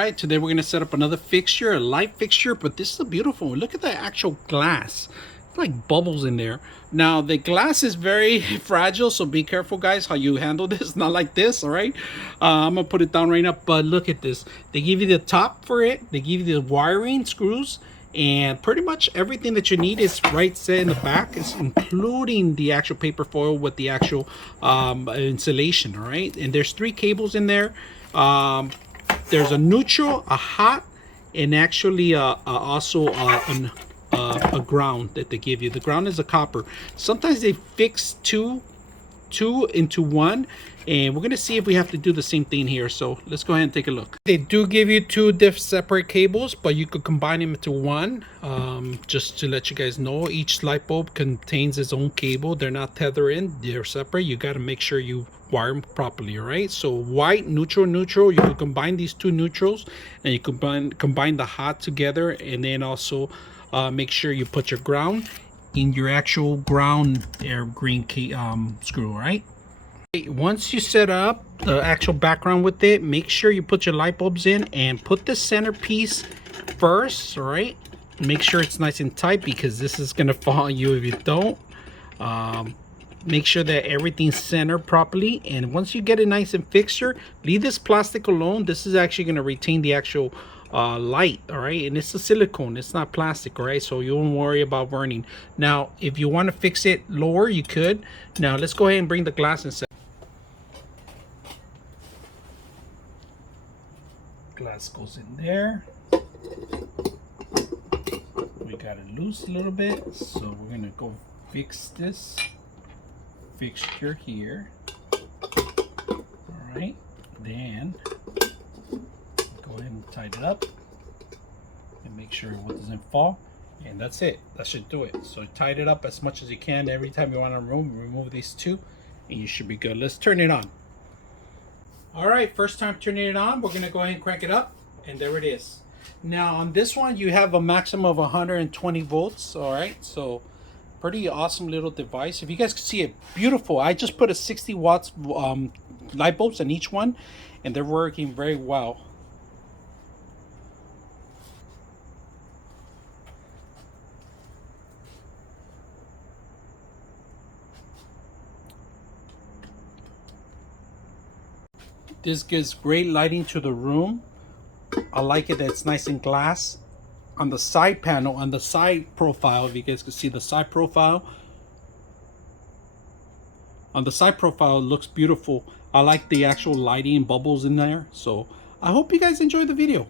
Alright, today we're going to set up another fixture, a light fixture, but this is a beautiful one. Look at the actual glass. It's like bubbles in there. Now, the glass is very fragile, so be careful, guys, how you handle this. Not like this, alright? I'm going to put it down right now, but look at this. They give you the top for it. They give you the wiring screws, and pretty much everything that you need is right set in the back, is including the actual paper foil with the actual insulation, alright? And there's 3 cables in there. There's a neutral, a hot, and actually also a ground that they give you. The ground is a copper. Sometimes they fix two into one, and we're gonna see if we have to do the same thing here. So let's go ahead and take a look. They do give you 2 separate cables, but you could combine them into one. Just to let you guys know, each light bulb contains its own cable. They're not tethered in, they're separate. You got to make sure you wire them properly. All right, so white, neutral, neutral. You can combine these 2 neutrals, and you combine the hot together, and then also make sure you put your ground in your actual ground air green screw. All right, once you set up the actual background with it, make sure you put your light bulbs in and put the centerpiece first. All right, make sure it's nice and tight, because this is gonna fall on you if you don't. Make sure that everything's centered properly, and once you get it nice and fixture, leave this plastic alone. This is actually going to retain the actual light, all right? And it's a silicone, it's not plastic, all right? So you won't worry about burning. Now, if you want to fix it lower, you could. Now let's go ahead and bring the glass and set. Glass goes in there. We got it loose a little bit, so we're gonna go fix this fixture here. All right, then go ahead and tighten it up and make sure it doesn't fall, and that's it. That should do it. So tighten it up as much as you can. Every time you want to remove these 2, and you should be good. Let's turn it on. All right, first time turning it on, we're gonna go ahead and crank it up, and there it is. Now on this one, you have a maximum of 120 volts. All right, so pretty awesome little device. If you guys can see it, beautiful. I just put a 60 watts light bulbs in each one, and they're working very well. This gives great lighting to the room. I like it that it's nice and glass. On the side panel, on the side profile, if you guys can see the side profile, on the side profile, it looks beautiful. I like the actual lighting and bubbles in there. So I hope you guys enjoy the video.